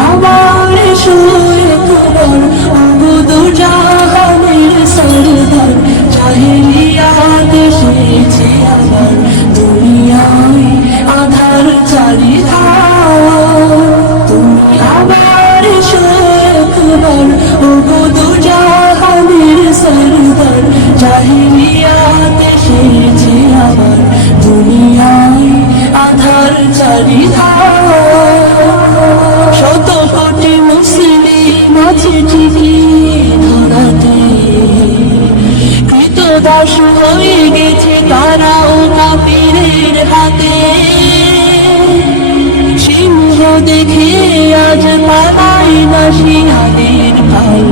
আমার সুরে তোমার অবুদু জাহানের সরদার চাহিলিয়াত এসেছে আবার দুনিয়ায় আধার চারিধার তুমি আমার সুরে তোমার অবুদু জাহানের সরদার চাহিলিয়াত এসেছে আবার দুনিয়ায় আধার চারিধার শত দাস হয়ে গেছে তারা ও কাপীরের হাতে। সিংহ দেখে আজ পালাই না সিংহাদের পাল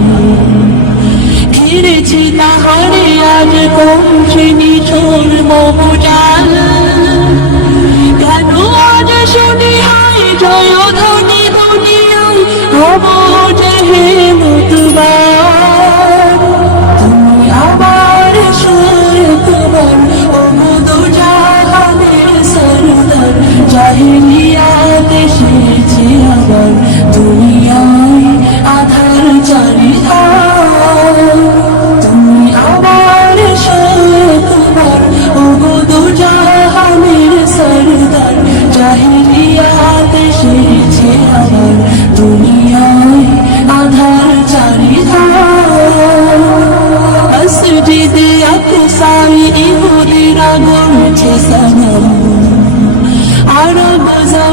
ঘিরেছে তাহারে আজ কমছে নিঠোর বহুজাল। কেন আজ শুনি হাই জয় ধ্বনি দুনিয়ায় হব যে জাহিলিয়াত এসেছে আবার দুনিয়ায় আধার চারিধার তুমি আবার তোমার ও মধু জাহানের সরদার জাহিলিয়াত এসেছে আবার দুনিয়ায় আধার চারিধার মসজিদে আকসাই ইহুদিরা গড়ছে আরব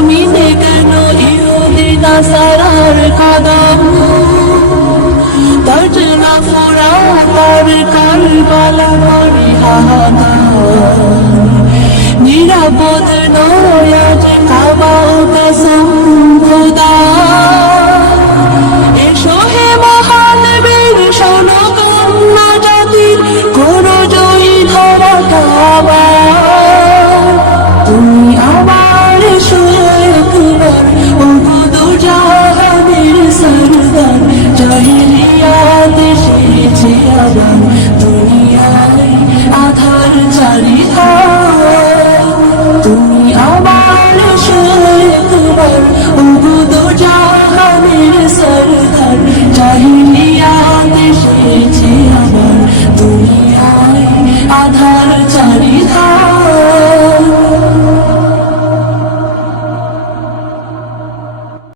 জমিনে কেন ইহুদি নাসারার কদম? তর্জনা ফোরা তার কারবালা করে হাহাকার নিরাপদ নয় 我不